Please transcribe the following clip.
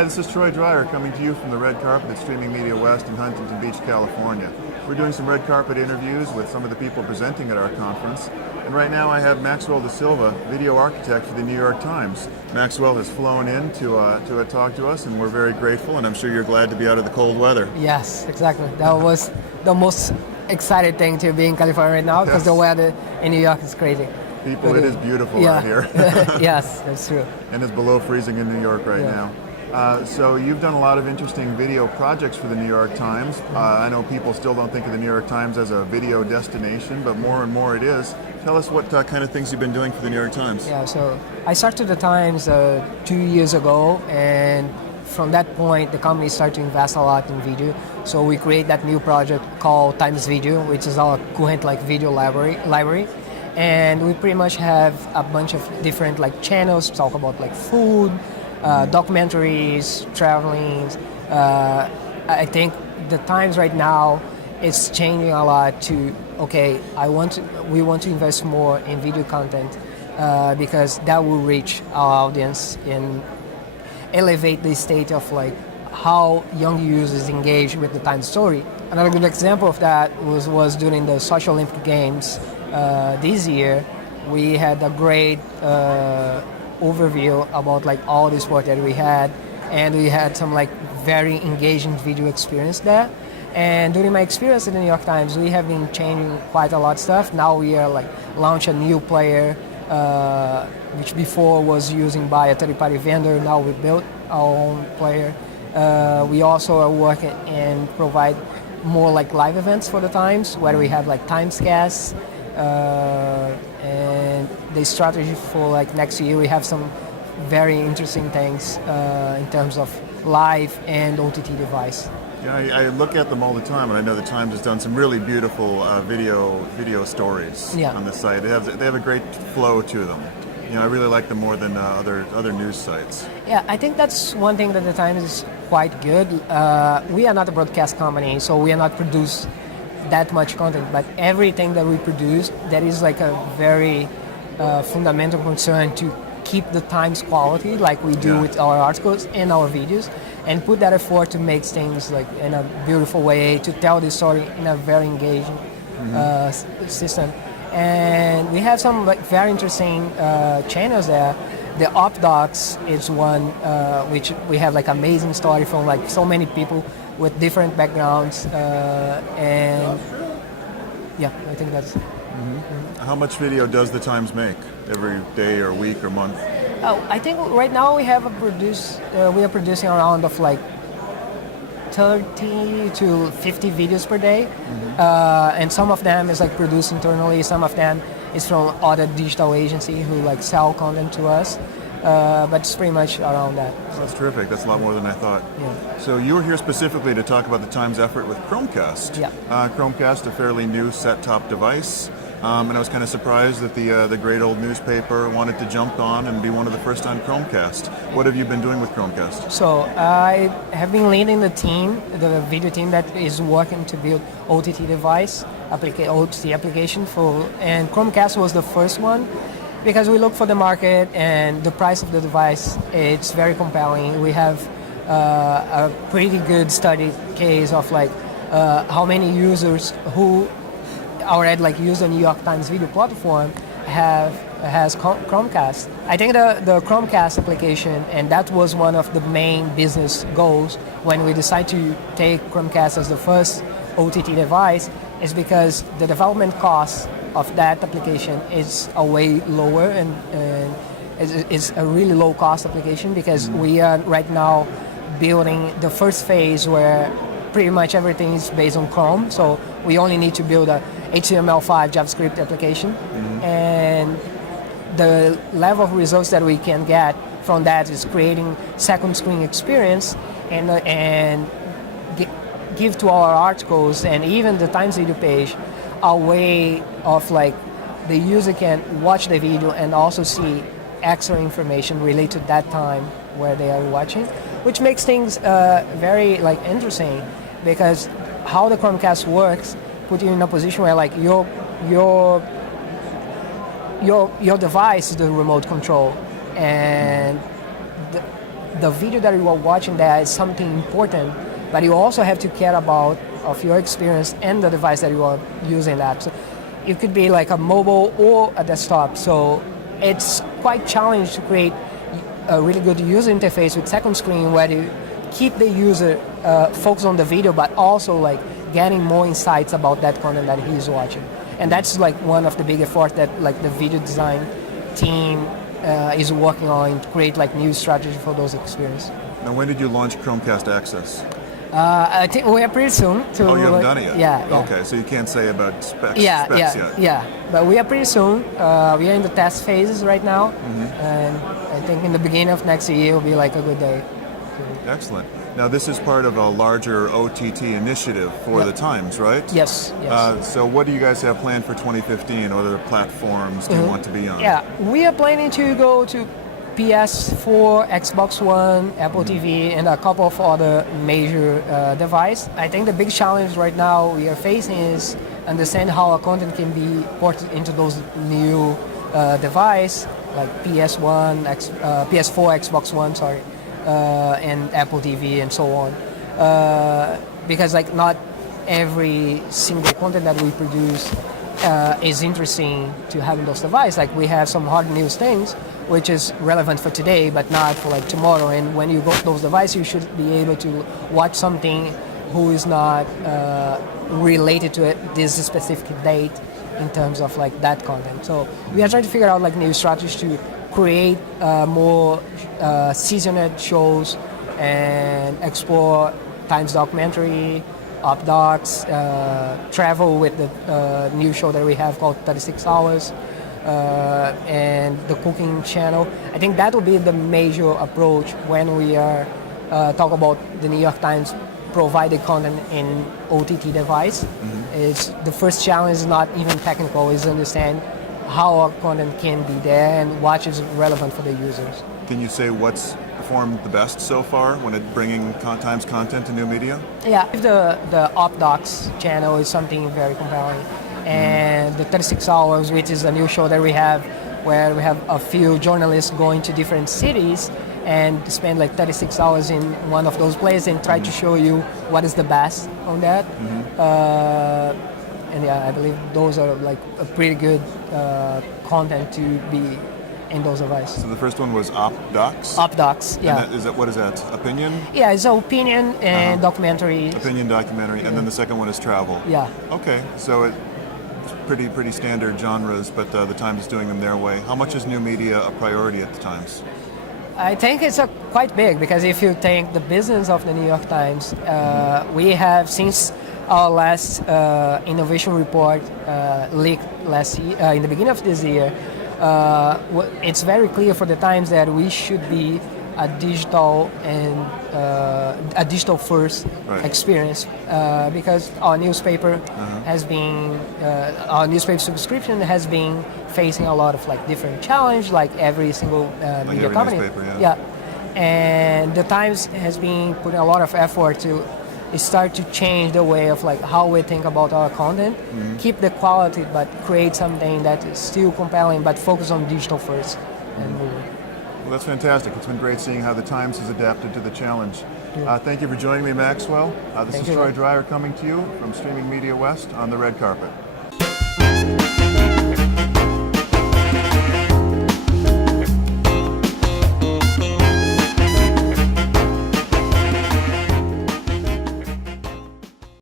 Hi, this is Troy Dreyer coming to you from the red carpet at Streaming Media West in Huntington Beach, California. We're doing some red carpet interviews with some of the people presenting at our conference. And right now I have Maxwell Da Silva, video architect for the New York Times. Maxwell has flown in to talk to us, and we're very grateful, and I'm sure you're glad to be out of the cold weather. Yes, exactly. That was the most exciting thing to be in California right now, because the weather in New York is crazy. People, it is beautiful out here. Yes, that's true. And it's below freezing in New York right now. So you've done a lot of interesting video projects for the New York Times. I know people still don't think of the New York Times as a video destination, but more and more it is. Tell us what kind of things you've been doing for the New York Times. Yeah, so I started the Times 2 years ago, and from that point the company started to invest a lot in video. So we create that new project called Times Video, which is our current video library. And we pretty much have a bunch of different channels to talk about food, documentaries, traveling. I think the Times right now is changing a lot to, we want to invest more in video content because that will reach our audience and elevate the state of how young users engage with the Times story. Another good example of that was during the Social Olympic Games this year. We had a great overview about all the sport that we had, and we had some very engaging video experience there. And during my experience in the New York Times, we have been changing quite a lot of stuff. Now we are launch a new player, which before was using by a third-party vendor. Now we built our own player. We also are working and provide more live events for the Times, where we have Timescasts. And the strategy for next year, we have some very interesting things in terms of live and OTT device. Yeah, I look at them all the time, and I know the Times has done some really beautiful video stories on the site. They have a great flow to them. I really like them more than other news sites. Yeah, I think that's one thing that the Times is quite good. We are not a broadcast company, so we are not produce that much content, but everything that we produce, that is a very fundamental concern to keep the Times quality we do with our articles and our videos, and put that effort to make things in a beautiful way, to tell the story in a very engaging system. And we have some very interesting channels there. The Op Docs is one which we have amazing story from so many people with different backgrounds, and yeah, I think that's. How much video does the Times make every day or week or month? Oh, I think right now we have we are producing around of 30 to 50 videos per day, and some of them is produced internally. Some of them is from other digital agency who sell content to us. But it's pretty much around that. That's terrific. That's a lot more than I thought. Yeah. So you were here specifically to talk about the Times effort with Chromecast. Yeah. Chromecast, a fairly new set-top device. And I was kind of surprised that the great old newspaper wanted to jump on and be one of the first on Chromecast. What have you been doing with Chromecast? So I have been leading the team, the video team that is working to build OTT device, OTT application and Chromecast was the first one. Because we look for the market and the price of the device, it's very compelling. We have a pretty good study case of how many users who already use the New York Times video platform has Chromecast. I think the Chromecast application, and that was one of the main business goals when we decided to take Chromecast as the first OTT device, is because the development costs of that application is a way lower, and it's a really low cost application, because we are right now building the first phase where pretty much everything is based on Chrome. So we only need to build a HTML5 JavaScript application, and the level of results that we can get from that is creating second screen experience and give to our articles and even the Times video page a way of the user can watch the video and also see extra information related to that time where they are watching, which makes things very interesting, because how the Chromecast works put you in a position where your device is the remote control, and the video that you are watching there is something important, but you also have to care about of your experience and the device that you are using that. So it could be like a mobile or a desktop. So it's quite challenging to create a really good user interface with second screen where you keep the user focused on the video, but also like getting more insights about that content that he's watching. And that's like one of the big efforts that like the video design team is working on to create like new strategy for those experiences. Now, when did you launch Chromecast Access? I think we are pretty soon. To, Oh, you haven't done it yet? Yeah. Okay, so you can't say about specs Yeah, yet. yeah. But we are pretty soon. We are in the test phases right now, and I think in the beginning of next year will be like a good day. Excellent. Now, this is part of a larger OTT initiative for the Times, right? Yes. So what do you guys have planned for 2015? What other platforms do you want to be on? Yeah, we are planning to go to PS4, Xbox One, Apple TV, and a couple of other major devices. I think the big challenge right now we are facing is understand how our content can be ported into those new devices like PS1, PS4, Xbox One, and Apple TV and so on. Because like not every single content that we produce is interesting to have in those devices. Like we have some hard news things which is relevant for today but not for like tomorrow, and when you go to those devices you should be able to watch something who is not related to this specific date in terms of like that content. So we are trying to figure out like new strategies to create more seasoned shows and explore Times documentary, up docs, travel with the new show that we have called 36 Hours, and the cooking channel. I think that will be the major approach when we are talk about the New York Times provided content in OTT device. Is the first challenge is not even technical, is understand how our content can be there and what is relevant for the users. Can you say what's performed the best so far when it bringing Times content to new media? Yeah, the Up Docs channel is something very compelling, and the 36 Hours, which is a new show that we have, where we have a few journalists going to different cities and spend like 36 hours in one of those places and try to show you what is the best on that. And yeah, I believe those are like a pretty good content to be in those devices. So the first one was Op Docs? Up Docs, yeah. And what is that? Opinion? Yeah, it's opinion and documentary. Opinion documentary, and then the second one is travel. Yeah. Okay, so it's pretty standard genres, but the Times is doing them their way. How much is new media a priority at the Times? I think it's quite big, because if you take the business of the New York Times, we have, since our last innovation report leaked last year, in the beginning of this year, it's very clear for the Times that we should be a digital and a digital first experience, because our newspaper has been our newspaper subscription has been facing a lot of like different challenge, like every single media every company. Newspaper, And the Times has been putting a lot of effort to start to change the way of like how we think about our content, keep the quality but create something that is still compelling but focus on digital first and moving. Well, that's fantastic. It's been great seeing how the Times has adapted to the challenge. Thank you for joining me, Maxwell. This is Troy Dreyer coming to you from Streaming Media West on the red carpet.